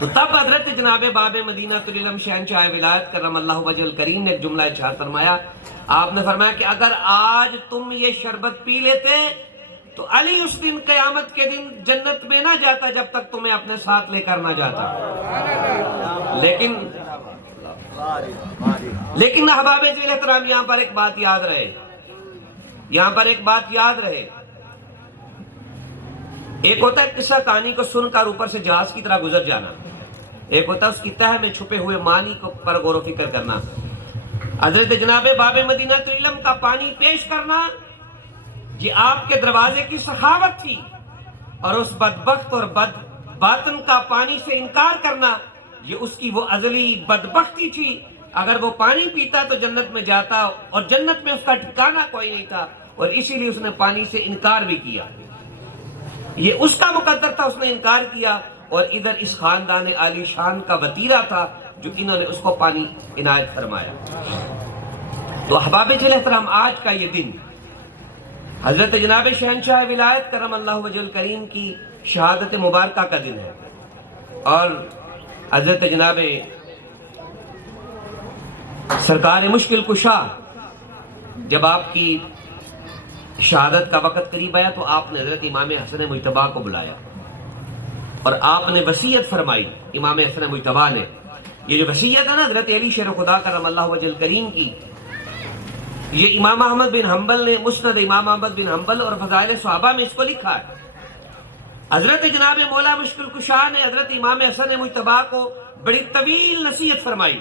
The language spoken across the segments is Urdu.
تو تب حضرت جناب باب مدینہ العلم شہنشاہ ولایت کرم اللہ وجہ الکریم نے ایک جملہ ارشاد فرمایا. آپ نے فرمایا کہ اگر آج تم یہ شربت پی لیتے تو علی اس دن قیامت کے دن جنت میں نہ جاتا جب تک تمہیں اپنے ساتھ لے کر نہ جاتا. لیکن احباب ذیل احترام یہاں پر ایک بات یاد رہے, یہاں پر ایک بات یاد رہے. ایک ہوتا ہے قصہ کہانی کو سن کر اوپر سے جہاز کی طرح گزر جانا, ایک ہوتا ہے اس کی تہہ میں چھپے ہوئے معنی پر غور و فکر کرنا. حضرت جناب باب مدینہ العلم کا پانی پیش کرنا یہ آپ کے دروازے کی سخاوت تھی, اور اس بدبخت اور بد باطن کا پانی سے انکار کرنا یہ اس کی وہ ازلی بدبختی تھی. اگر وہ پانی پیتا تو جنت میں جاتا, اور جنت میں اس کا ٹھکانہ کوئی نہیں تھا, اور اسی لیے اس نے پانی سے انکار بھی کیا. یہ اس کا مقدر تھا, اس نے انکار کیا, اور ادھر اس خاندان عالی شان کا وطیرہ تھا جو انہوں نے اس کو پانی عنایت فرمایا. تو احباب ذیل احترام آج کا یہ دن حضرت جناب شہنشاہ ولایت کرم اللہ وجہ الکریم کی شہادت مبارکہ کا دن ہے, اور حضرت جناب سرکار مشکل کشا جب آپ کی شہادت کا وقت قریب آیا تو آپ نے حضرت امام حسن مجتبیٰ کو بلایا, اور آپ نے وصیت فرمائی. امام حسن مجتبیٰ نے, یہ جو وصیت ہے نا حضرت علی شیر خدا کرم اللہ وجہ الکریم کی, یہ امام احمد بن حنبل نے مسند امام احمد بن حنبل اور فضائل صحابہ میں اس کو لکھا ہے. حضرت جناب مولا مشکل کشا نے حضرت امام حسن مجتبیٰ کو بڑی طویل نصیحت فرمائی.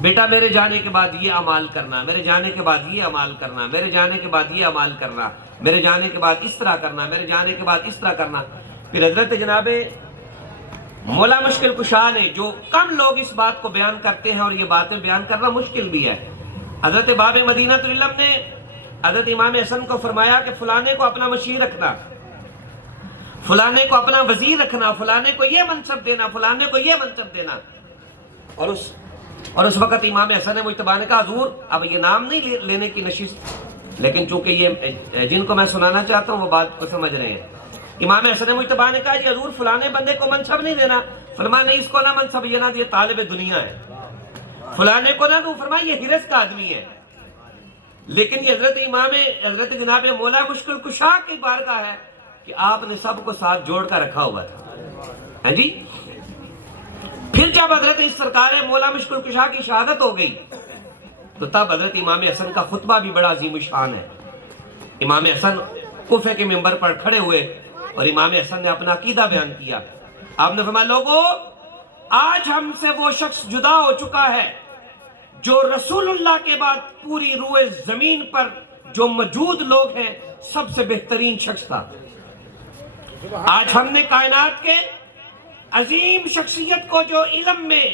بیٹا میرے جانے کے بعد یہ اعمال کرنا, میرے جانے کے بعد یہ اعمال کرنا, میرے جانے کے بعد یہ اعمال کرنا, میرے جانے کے بعد اس طرح کرنا, میرے جانے کے بعد اس طرح کرنا. پھر حضرت جناب مولا مشکل کشا نے, جو کم لوگ اس بات کو بیان کرتے ہیں اور یہ باتیں بیان کرنا مشکل بھی ہے, حضرت باب مدینہ العلم نے حضرت امام حسن کو فرمایا کہ فلانے کو اپنا مشیر رکھنا, فلانے کو اپنا وزیر رکھنا, فلانے کو یہ منصب دینا, فلانے کو یہ منصب دینا. اور اس وقت امام حسن مجتبیٰ نے کہا حضور اب یہ نام نہیں لینے کی نشست, لیکن چونکہ یہ جن کو میں سنانا چاہتا ہوں وہ بات کو سمجھ رہے ہیں. امام حسن مجتبیٰ نے کہا جی حضور فلانے بندے کو منصب نہیں دینا. فرمایا نہیں, اس کو نہ منصب یہ نہ, یہ طالب دنیا ہے. فلانے کو نہ, تو فرمایا یہ ہرس کا آدمی ہے. لیکن یہ حضرت جناب مولا مشکل کشا کی بارگاہ ہے کہ آپ نے سب کو ساتھ جوڑ کر رکھا ہوا تھا. جی پھر جب حضرت اس سرکار مولا مشکل کشا کی شہادت ہو گئی تو تب حضرت امام حسن کا خطبہ بھی بڑا عظیم الشان ہے. امام حسن کوفے کے منبر پر کھڑے ہوئے اور امام حسن نے اپنا عقیدہ بیان کیا. آپ نے فرمایا لوگو آج ہم سے وہ شخص جدا ہو چکا ہے جو رسول اللہ کے بعد پوری روئے زمین پر جو موجود لوگ ہیں سب سے بہترین شخص تھا. آج ہم نے کائنات کے عظیم شخصیت کو جو علم میں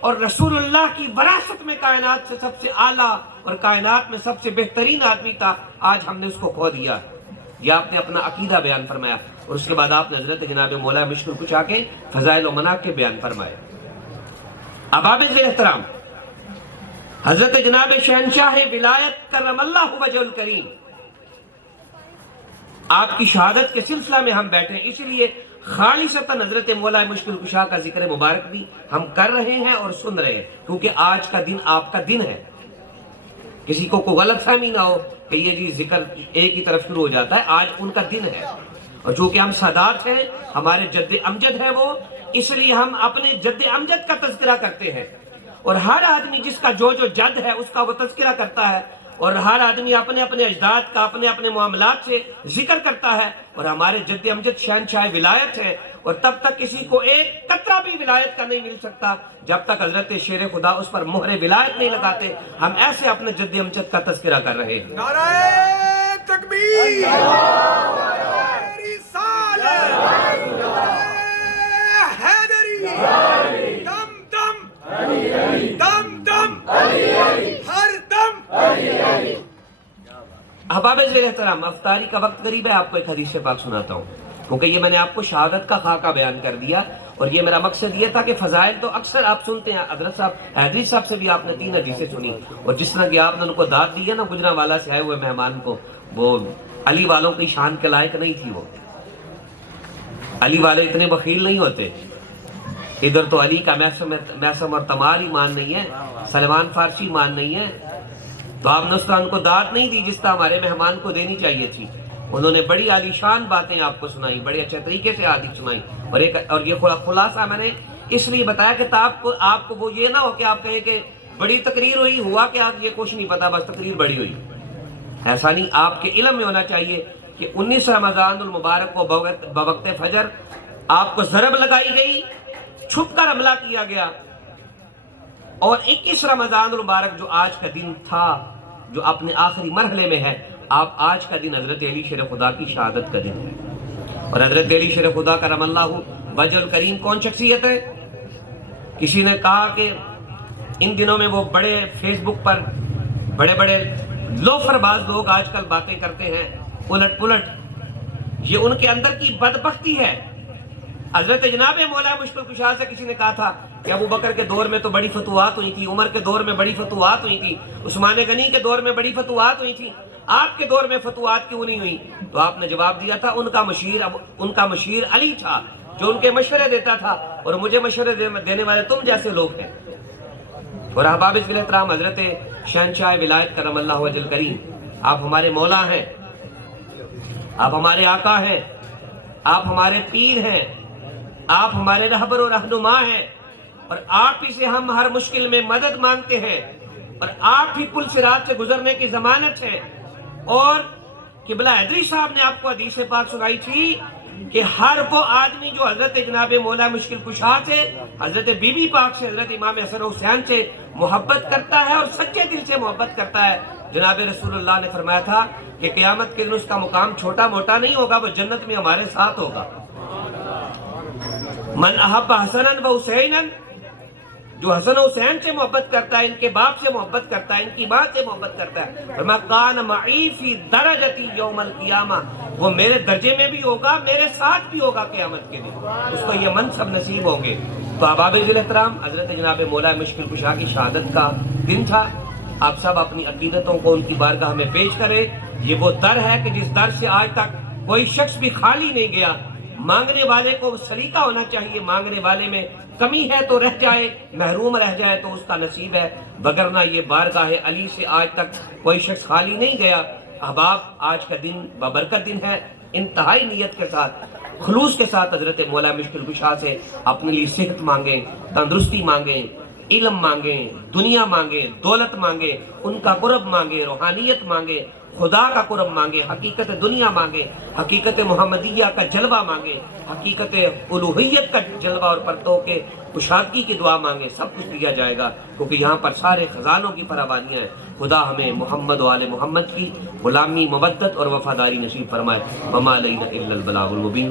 اور رسول اللہ کی وراثت میں کائنات سے سب سے اعلیٰ اور کائنات میں سب سے بہترین آدمی تھا, آج ہم نے اس کو کھو دیا. یہ آپ نے اپنا عقیدہ بیان فرمایا, اور اس کے بعد آپ نے حضرت جناب مولا مشکل کشا کے فضائل و مناقب بیان فرمائے. احباب ذیل احترام حضرت جناب شہنشاہ ولایت کرم اللہ وجہ الکریم آپ کی شہادت کے سلسلہ میں ہم بیٹھے ہیں, اسی لیے خالصتاً حضرت مولا مشکل کشا کا ذکر مبارک بھی ہم کر رہے ہیں اور سن رہے ہیں, کیونکہ آج کا دن آپ کا دن ہے. کسی کو کوئی غلط فہمی نہ ہو کہ یہ جی ذکر ایک ہی طرف شروع ہو جاتا ہے, آج ان کا دن ہے. اور چونکہ ہم سادات ہیں, ہمارے جد امجد ہے وہ, اس لیے ہم اپنے جد امجد کا تذکرہ کرتے ہیں, اور ہر آدمی جس کا جو جد ہے اس کا وہ تذکرہ کرتا ہے, اور ہر آدمی اپنے اپنے اجداد کا اپنے اپنے معاملات سے ذکر کرتا ہے. اور ہمارے جد امجد شہنشاہ ولایت ہے, اور تب تک کسی کو ایک قطرہ بھی ولایت کا نہیں مل سکتا جب تک حضرت شیر خدا اس پر مہر ولایت نہیں لگاتے. ہم ایسے اپنے جد امجد کا تذکرہ کر رہے ہیں. نعرہ تکبیر, حیدری, دم دم دم دم ہر دم. احباب ذیل احترام افطاری کا وقت قریب ہے, آپ کو ایک حدیث پاک سناتا ہوں, کیونکہ یہ میں نے آپ کو شہادت کا خاکہ بیان کر دیا, اور یہ میرا مقصد یہ تھا کہ فضائل تو اکثر آپ سنتے ہیں. حضرت صاحب حیدری صاحب سے بھی آپ نے 3 حدیثیں سنی, اور جس طرح کہ آپ نے ان کو داد دی ہے نا گجرانوالہ سے آئے ہوئے مہمان کو, وہ علی والوں کی شان کے لائق نہیں تھی. وہ علی والے اتنے بخیل نہیں ہوتے, ادھر تو علی کا میسم اور تمار ہی مان نہیں ہے، سلمان فارسی مان نہیں ہے، تو آپ نے اس طرح ان کو داد نہیں دی جس طرح ہمارے مہمان کو دینی چاہیے تھی۔ انہوں نے بڑی عالیشان باتیں آپ کو سنائی، بڑے اچھے طریقے سے حدیث سنائی، اور یہ خلاصہ میں نے اس لیے بتایا کہ آپ کو وہ یہ نہ ہو کہ آپ کہیں کہ بڑی تقریر ہوئی، ہوا کہ آپ یہ کچھ نہیں پتا، بس تقریر بڑی ہوئی۔ ایسا نہیں، آپ کے علم میں ہونا چاہیے کہ 19 رمضان المبارک کو بوقت فجر آپ کو ضرب لگائی گئی، چھپ کر حملہ کیا گیا، اور 21 رمضان المبارک جو آج کا دن تھا، جو اپنے آخری مرحلے میں ہے، آج کا دن حضرت علی شیر خدا کی شہادت کا دن ہے۔ اور حضرت علی شیر خدا کرم اللہ وجہ الکریم کون شخصیت ہے؟ کسی نے کہا کہ ان دنوں میں وہ بڑے فیس بک پر بڑے بڑے لوفر باز لوگ آج کل باتیں کرتے ہیں الٹ پلٹ، یہ ان کے اندر کی بدبختی ہے۔ حضرت جناب مولا مشکل کشا سے کسی نے کہا تھا کہ ابو بکر کے دور میں تو بڑی فتوحات ہوئی تھی، عمر کے دور میں بڑی فتوحات ہوئی تھی، عثمان غنی کے دور میں بڑی فتوحات ہوئی تھی، آپ کے دور میں فتوحات کیوں نہیں ہوئی؟ تو آپ نے جواب دیا تھا ان کا مشیر علی تھا، جو ان کے مشورے دیتا تھا، اور مجھے مشورے دینے والے تم جیسے لوگ ہیں۔ اور احباب اس احترام، حضرت شہنشاہ ولایت کرم اللہ وجہ الکریم، آپ ہمارے مولا ہیں، آپ ہمارے آقا ہیں، آپ ہمارے پیر ہیں، آپ ہمارے رہبر و رہنما ہیں، اور آپ ہی سے ہم ہر مشکل میں مدد مانگتے ہیں، اور آپ ہی پل صراط سے گزرنے کی ضمانت ہے۔ اور قبلہ حیدری صاحب نے آپ کو حدیث پاک سنائی تھی کہ ہر وہ آدمی جو حضرت جناب مولا مشکل کشا سے، حضرت بی بی پاک سے، حضرت امام حسن حسین سے محبت کرتا ہے اور سچے دل سے محبت کرتا ہے، جناب رسول اللہ نے فرمایا تھا کہ قیامت کے دن اس کا مقام چھوٹا موٹا نہیں ہوگا، وہ جنت میں ہمارے ساتھ ہوگا۔ من احب حسنن و حسینن، جو حسن و حسین سے محبت کرتا ہے، ان کے باپ سے محبت کرتا ہے، ان کی ماں سے محبت کرتا ہے، فرمایا کان معی فی درجتی یوم القیامہ، وہ میرے درجے میں بھی ہوگا، میرے ساتھ بھی ہوگا قیامت کے دن، اس کو یہ منصب نصیب ہوں گے۔ تو احباب ذی الاحترام، حضرت جناب مولا مشکل کشا کی شہادت کا دن تھا۔ آپ سب اپنی عقیدتوں کو ان کی بارگاہ میں پیش کریں۔ یہ وہ در ہے کہ جس در سے آج تک کوئی شخص بھی خالی نہیں گیا۔ مانگنے والے کو سلیقہ ہونا چاہیے، مانگنے والے میں کمی ہے تو رہ جائے، محروم رہ جائے تو اس کا نصیب ہے، وگرنہ یہ بارگاہ علی سے آج تک کوئی شخص خالی نہیں گیا۔ احباب، آج کا دن بابرکت دن ہے، انتہائی نیت کے ساتھ، خلوص کے ساتھ حضرت مولا مشکل کشا سے اپنے لیے صحت مانگیں، تندرستی مانگیں، علم مانگیں، دنیا مانگیں، دولت مانگیں، ان کا قرب مانگیں، روحانیت مانگیں، خدا کا قرب مانگیں، حقیقت دنیا مانگیں، حقیقت محمدیہ کا جلوہ مانگیں، حقیقت الوہیت کا جلوہ اور پرتو کے کشادگی کی دعا مانگیں، سب کچھ دیا جائے گا، کیونکہ یہاں پر سارے خزانوں کی فراوانیاں ہیں۔ خدا ہمیں محمد و آل محمد کی غلامی، مودت اور وفاداری نصیب فرمائے۔ وما علینا الا البلاغ المبین۔